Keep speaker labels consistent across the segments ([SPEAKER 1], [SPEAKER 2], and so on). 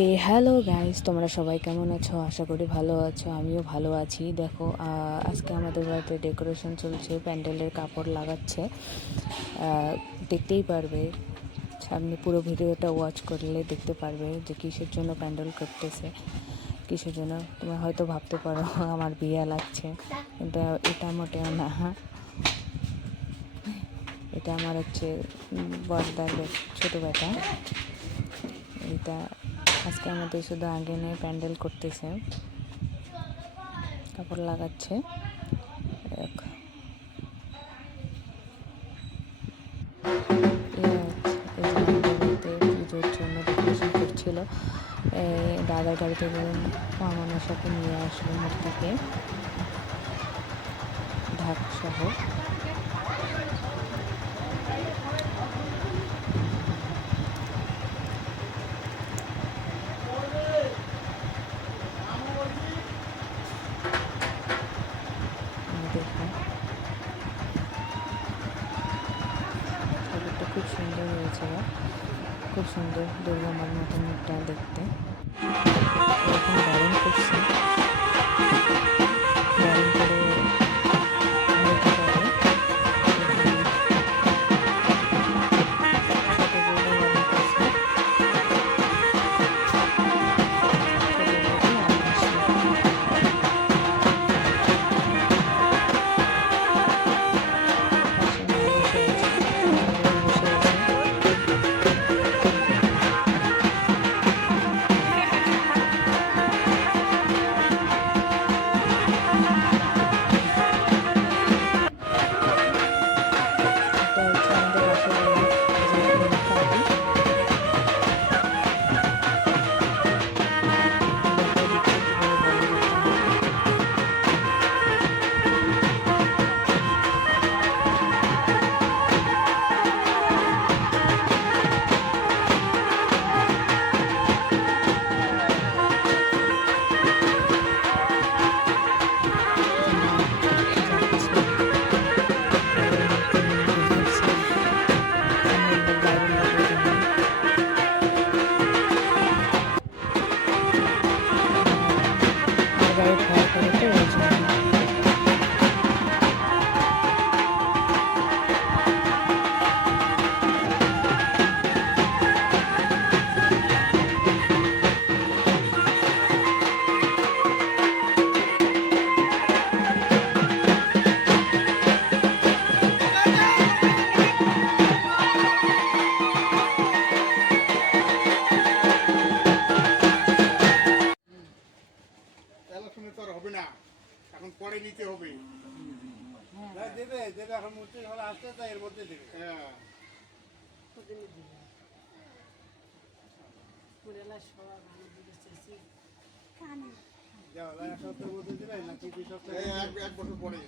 [SPEAKER 1] এই hello guys তোমরা সবাই কেমন আছো? আশা করি ভালো আছো আমিও ভালো আছি। দেখো আজকে আমাদের বাড়িতে ডেকোরেশন চলছে প্যান্ডেলের কাপড় লাগাচ্ছে। দেখতেই পারবে সামনে পুরো ভিডিওটা ওয়াচ করলে দেখতে পারবে যে কিসের জন্য প্যান্ডেল করতেছে কিসের জন্য তোমরা হয়তো ভাবতে পারো আমার বিয়ে লাগছে। কিন্তু এটা মোটেও না। এটা আমার হচ্ছে উম, বড়দার বে- ছোটো বেটা এটা আজকে আমাদের শুধু আগে নিয়ে প্যান্ডেল করতেছে। কাপড় লাগাচ্ছে। পুজোর জন্য ডেকোরেশন করছিল। দাদার গাড়ি থেকে মামানোর সাথে নিয়ে আসলো মূর্তিকে ঢাক সহ দেখো ঠাকুরটা খুব সুন্দর হয়েছিল। খুব সুন্দর দুর্গা মার মতন মুখটা দেখতে। এরকম দারুণ করছে।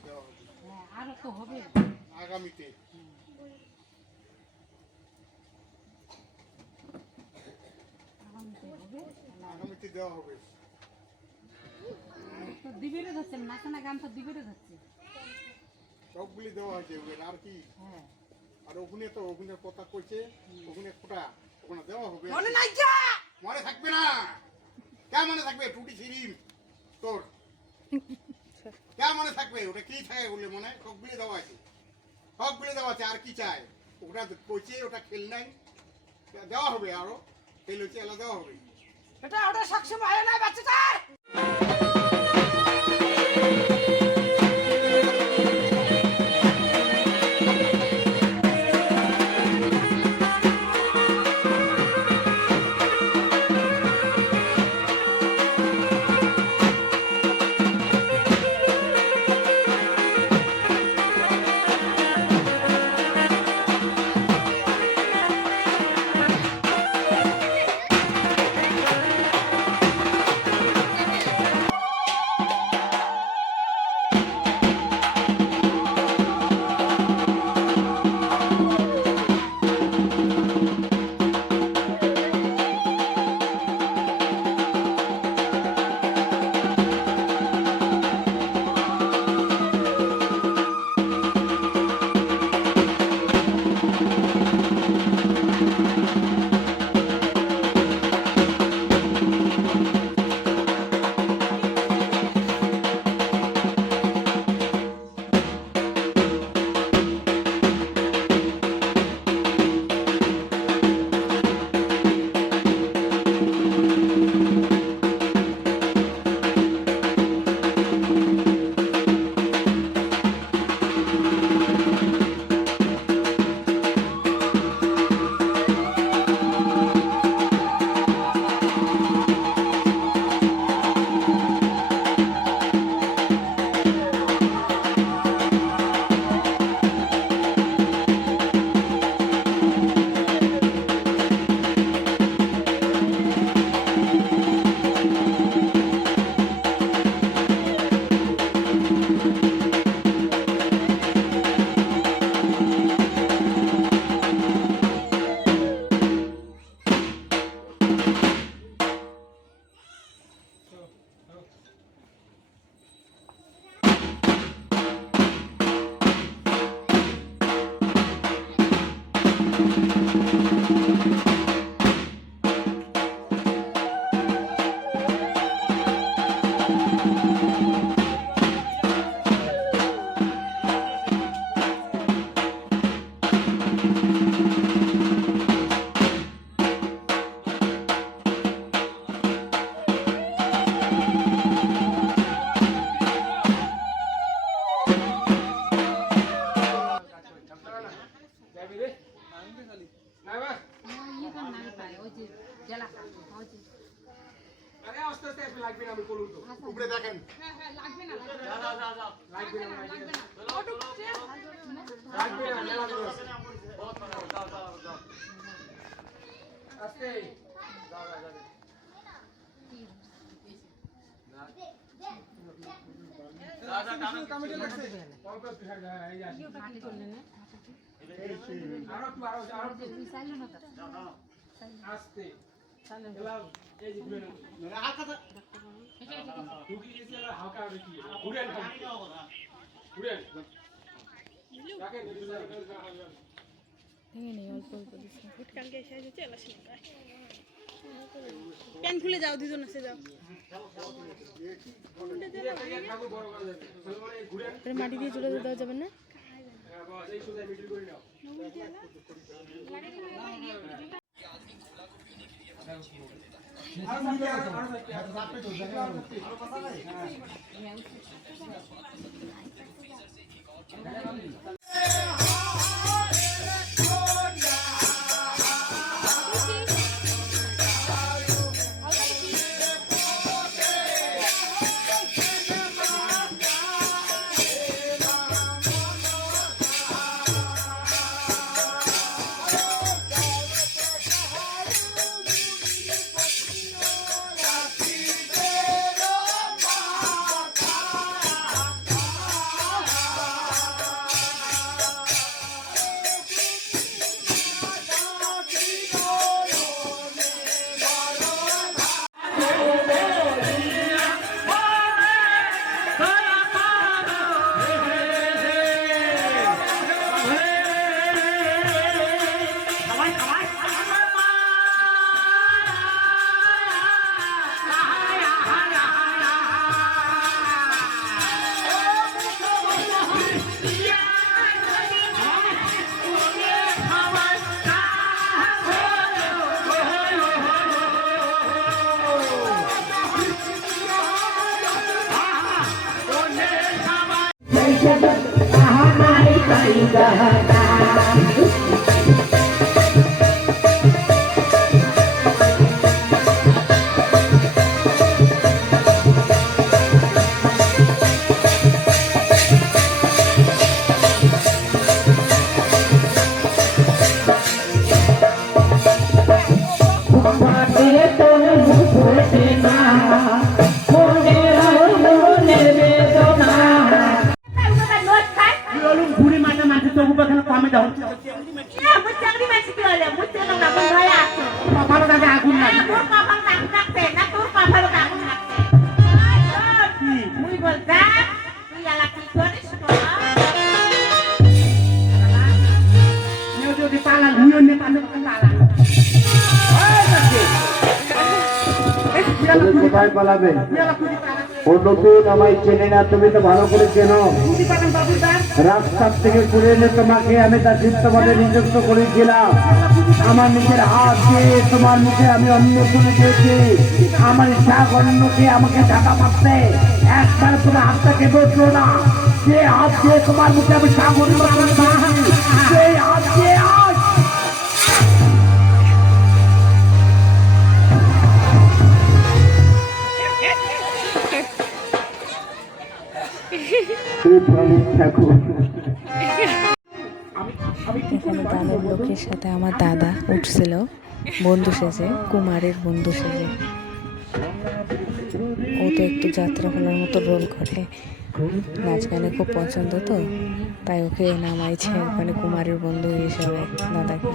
[SPEAKER 2] দেওয়া
[SPEAKER 3] হবে।
[SPEAKER 4] আরও তো হবে।
[SPEAKER 3] আগামীতে।
[SPEAKER 4] আগামীতে হবে?
[SPEAKER 3] আগামীতে দেওয়া হবে।
[SPEAKER 4] তো দিবেরে ধরছে নাচানা গান তো দিবেরে ধরছে।
[SPEAKER 3] সবগুলি দেওয়া হয়েছে ওগুলো আর কি?
[SPEAKER 4] হ্যাঁ।
[SPEAKER 3] আর ওখানে তো ওখানে কথা কইছে ওখানে ফোটা ওখানে দেওয়া হবে।
[SPEAKER 4] মনে
[SPEAKER 3] থাকবে না। কে মনে থাকবে? টুটি সিরিম, তোর। কে মনে থাকবে? ওটা কি থাকে বলে মনে? হয়? সবগুলি দেওয়া আছে। সবগুলি দেওয়া আছে, আর কি চাই? ওটা কইছে ওটা খেল নাই। দেওয়া হবে আরও। খেল হচ্ছে, এলা দেওয়া হবে।
[SPEAKER 4] এটা ওটা সবসময় হয় না বাচ্চাটা
[SPEAKER 2] আস্তে লাগবে না আমি করুন তো।
[SPEAKER 3] উপরে দেখেন।
[SPEAKER 4] হ্যাঁ হ্যাঁ লাগবে না লাগবে
[SPEAKER 2] যা যা যা যা। লাগবে না
[SPEAKER 4] না। লাগবে না
[SPEAKER 2] লাগবে না মেলা করে যাও যাও যাও। আস্তে। যাও যাও যাও
[SPEAKER 4] না না
[SPEAKER 2] আস্তে।
[SPEAKER 5] প্যান খুলে যাও দুজন আছে যাও মাটি দিয়ে চলে দেওয়া যাবে না
[SPEAKER 2] হ্যাঁ, বাস, এই সোজা মিডিল করে নাও আরও
[SPEAKER 6] তুমি কোথায় পালাবে? ও নতুন আমায় চেনে না, তুমি তো ভালো করে চেনো। রাস্তার থেকে ঘুরে এনে তোমাকে আমি তার চিত্তপদে নিযুক্ত করেছিলাম। আমার নিজের হাত দিয়ে, তোমার মুখে আমি অন্য তুলে দিয়েছি। আমার শাক অন্যকে আমাকে ঢাকা মারতে, একবার পুরো হাতটাকে বসল না। সে হাত দিয়ে তোমার মুখে আমি শাক তুলে সেই হাত দিয়ে
[SPEAKER 1] এখানে দাদার লোকের সাথে আমার দাদা উঠছিল, বন্ধু সেজে, কুমারের বন্ধু সেজে। ও তো একটু যাত্রা ফলার মতো রোল করে। নাচ গানে খুব পছন্দ তো, তাই ওকে নামাইছে ওখানে কুমারের বন্ধু হিসাবে দাদাকে।